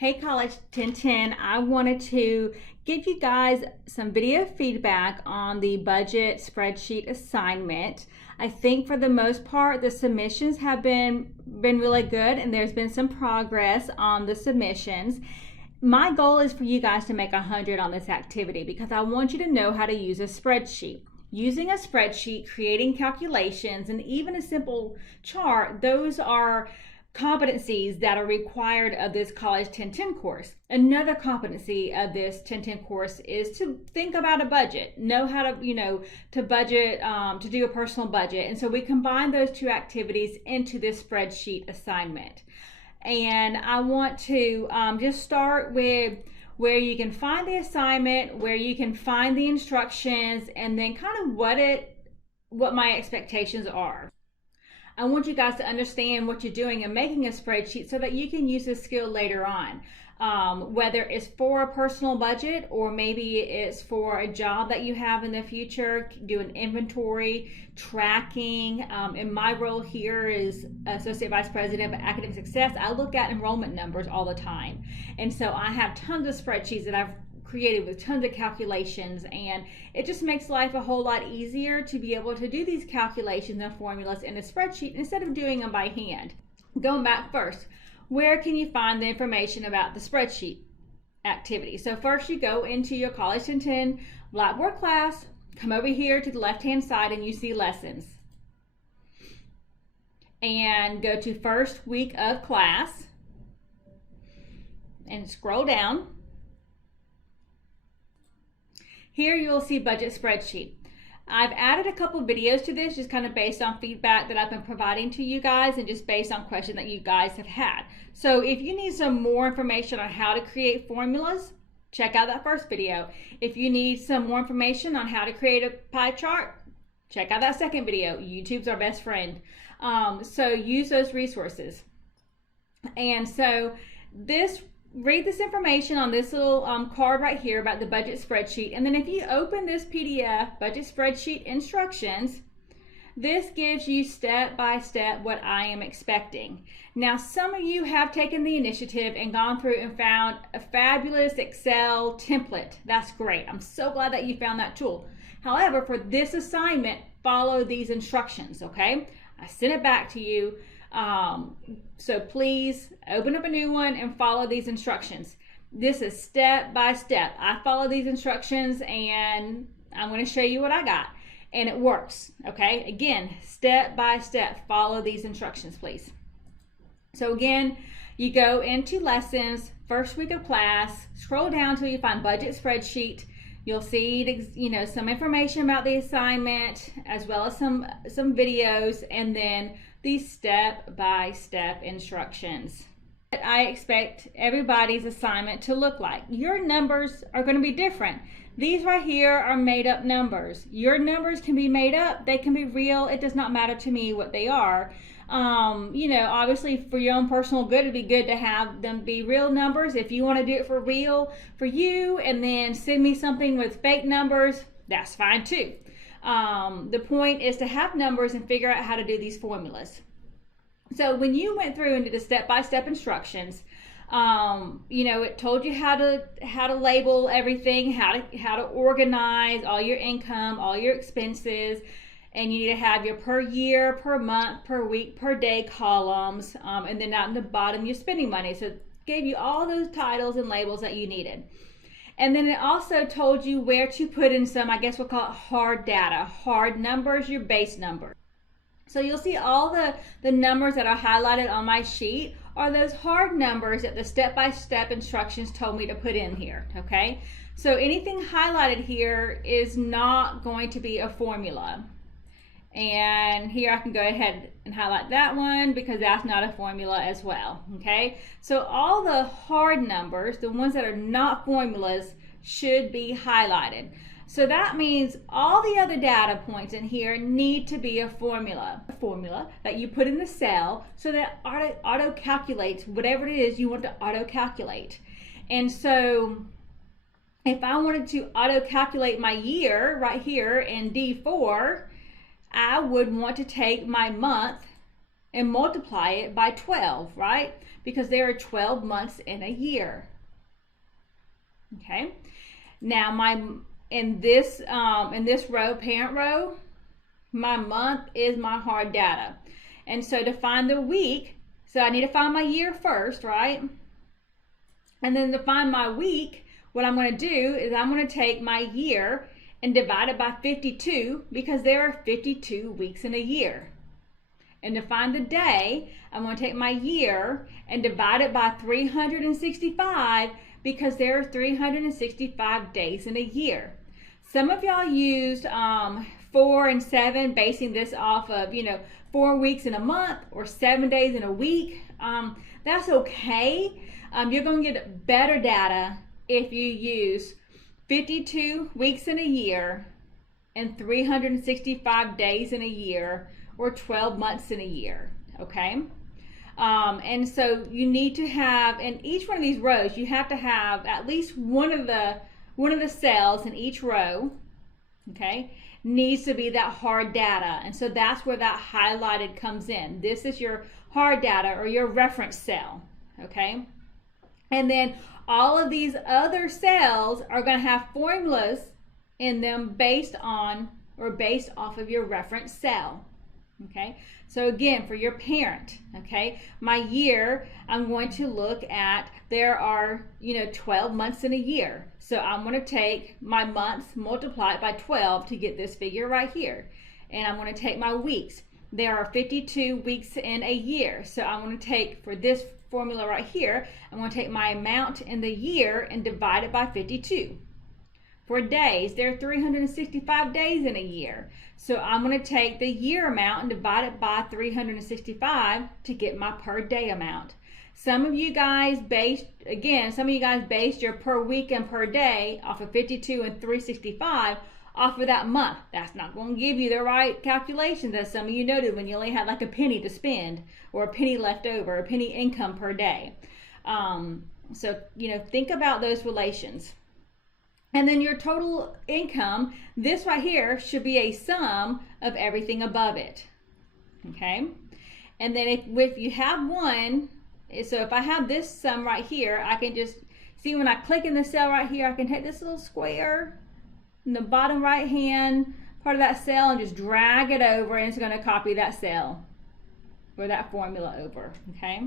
Hey College 1010, I wanted to give you guys some video feedback on the budget spreadsheet assignment. I think for the most part the submissions have been really good, and there's been some progress on the submissions. My goal is for you guys to make 100 on this activity because I want you to know how to use a spreadsheet. Using a spreadsheet, creating calculations, and even a simple chart, those are competencies that are required of this College 1010 course. Another competency of this 1010 course is to think about a budget, know how to, to budget, to do a personal budget. And so we combine those two activities into this spreadsheet assignment. And I want to just start with where you can find the assignment, where you can find the instructions, and then kind of what my expectations are. I want you guys to understand what you're doing and making a spreadsheet so that you can use this skill later on. Whether it's for a personal budget or maybe it's for a job that you have in the future, doing inventory, tracking. And my role here is Associate Vice President of Academic Success. I look at enrollment numbers all the time. And so I have tons of spreadsheets that I've created with tons of calculations, and it just makes life a whole lot easier to be able to do these calculations and formulas in a spreadsheet instead of doing them by hand. Going back first, where can you find the information about the spreadsheet activity? So first you go into your College 1010 Blackboard class, come over here to the left hand side and you see lessons, and go to first week of class and scroll down. Here you'll see budget spreadsheet. I've added a couple videos to this just kind of based on feedback that I've been providing to you guys and just based on questions that you guys have had. So if you need some more information on how to create formulas, check out that first video. If you need some more information on how to create a pie chart, check out that second video. YouTube's our best friend. So use those resources. And so read this information on this little card right here about the budget spreadsheet, and then if you open this PDF, budget spreadsheet instructions, this gives you step by step what I am expecting. Now some of you have taken the initiative and gone through and found a fabulous Excel template. That's great. I'm so glad that you found that tool. However, for this assignment, follow these instructions, okay? I sent it back to you. So please open up a new one and follow these instructions. This is step by step. I follow these instructions and I'm going to show you what I got, and it works. Okay, again, step by step, follow these instructions, please. So again, you go into lessons, first week of class, scroll down till you find budget spreadsheet. You'll see, some information about the assignment as well as some videos, and then these step-by-step instructions. I expect everybody's assignment to look like. Your numbers are going to be different. These right here are made-up numbers. Your numbers can be made up. They can be real. It does not matter to me what they are. Obviously for your own personal good, it'd be good to have them be real numbers. If you want to do it for real for you and then send me something with fake numbers, that's fine too. The point is to have numbers and figure out how to do these formulas. So when you went through and did the step-by-step instructions, it told you how to label everything, how to organize all your income, all your expenses, and you need to have your per year, per month, per week, per day columns, and then out in the bottom your spending money. So it gave you all those titles and labels that you needed. And then it also told you where to put in some, I guess we'll call it hard data, hard numbers, your base number. So you'll see all the numbers that are highlighted on my sheet are those hard numbers that the step-by-step instructions told me to put in here, okay? So anything highlighted here is not going to be a formula. And here I can go ahead and highlight that one because that's not a formula as well, okay? So all the hard numbers, the ones that are not formulas, should be highlighted. So that means all the other data points in here need to be a formula that you put in the cell so that auto calculates whatever it is you want to auto calculate. And so if I wanted to auto calculate my year right here in D4, I would want to take my month and multiply it by 12, right? because there are 12 months in a year. Okay, now in this row, parent row, my month is my hard data. And so to find the week, so I need to find my year first, right? And then to find my week, what I'm going to do is I'm going to take my year and divide it by 52, because there are 52 weeks in a year. And to find the day, I'm going to take my year and divide it by 365, because there are 365 days in a year. Some of y'all used 4 and 7, basing this off of 4 weeks in a month or 7 days in a week. That's okay. You're going to get better data if you use 52 weeks in a year and 365 days in a year, or 12 months in a year. Okay. And so you need to have, in each one of these rows, you have to have at least one of the cells in each row, okay, needs to be that hard data. And so that's where that highlighted comes in. This is your hard data, or your reference cell, okay? And then all of these other cells are going to have formulas in them based on, or based off of your reference cell. Okay, so again, for your parent, okay, my year, I'm going to look at, there are 12 months in a year, so I'm going to take my months, multiply it by 12 to get this figure right here. And I'm going to take my weeks, there are 52 weeks in a year, so I'm going to take, for this formula right here, I'm going to take my amount in the year and divide it by 52. For days, there are 365 days in a year. So I'm going to take the year amount and divide it by 365 to get my per day amount. Some of you guys based your per week and per day off of 52 and 365 off of that month. That's not going to give you the right calculations, as some of you noted, when you only had like a penny to spend, or a penny left over, a penny income per day. So think about those relations. And then your total income, this right here, should be a sum of everything above it. Okay? And then if you have one, so if I have this sum right here, I can just see, when I click in the cell right here, I can take this little square in the bottom right hand part of that cell and just drag it over, and it's going to copy that cell or that formula over. Okay?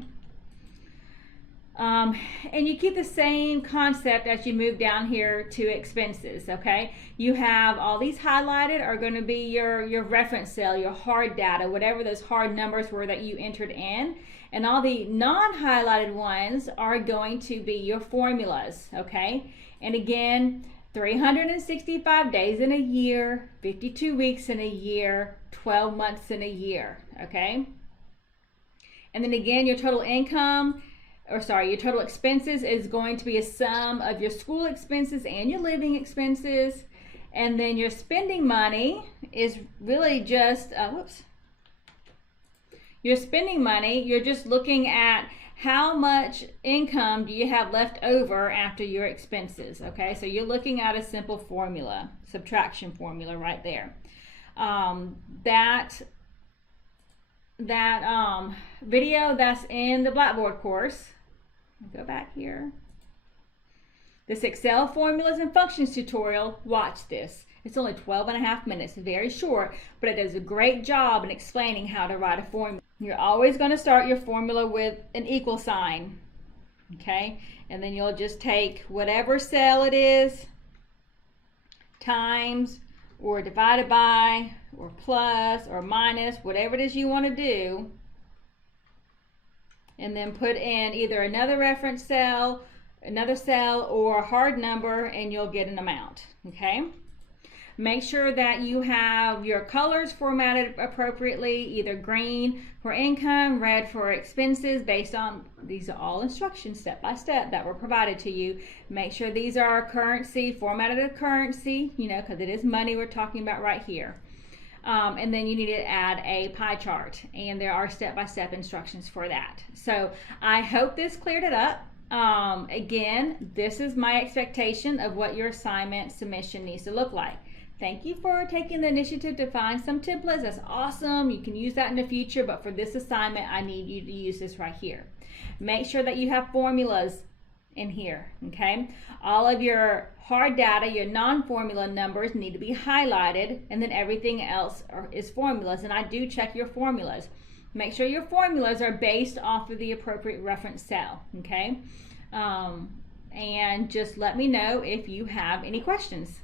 And you keep the same concept as you move down here to expenses, okay? You have all these highlighted are going to be your reference cell, your hard data, whatever those hard numbers were that you entered in. And all the non-highlighted ones are going to be your formulas, okay? And again, 365 days in a year, 52 weeks in a year, 12 months in a year, okay? And then again, your total income, your total expenses is going to be a sum of your school expenses and your living expenses. And then your spending money is really just, your spending money, you're just looking at how much income do you have left over after your expenses, okay? So you're looking at a simple formula, subtraction formula right there. That video that's in the Blackboard course, go back here, this Excel formulas and functions tutorial, watch this. It's only 12.5 minutes, very short, but it does a great job in explaining how to write a formula. You're always going to start your formula with an equal sign, okay? And then you'll just take whatever cell it is, times, or divided by, or plus, or minus, whatever it is you want to do, and then put in either another reference cell, another cell, or a hard number, and you'll get an amount, okay? Make sure that you have your colors formatted appropriately, either green for income, red for expenses, based on, these are all instructions step by step that were provided to you. Make sure these are currency, formatted as currency, because it is money we're talking about right here. And then you need to add a pie chart, and there are step-by-step instructions for that. So I hope this cleared it up. Again, this is my expectation of what your assignment submission needs to look like. Thank you for taking the initiative to find some templates. That's awesome. You can use that in the future, but for this assignment, I need you to use this right here. Make sure that you have formulas in here, okay? All of your hard data, your non-formula numbers need to be highlighted, and then everything else is formulas, and I do check your formulas. Make sure your formulas are based off of the appropriate reference cell, okay? And just let me know if you have any questions.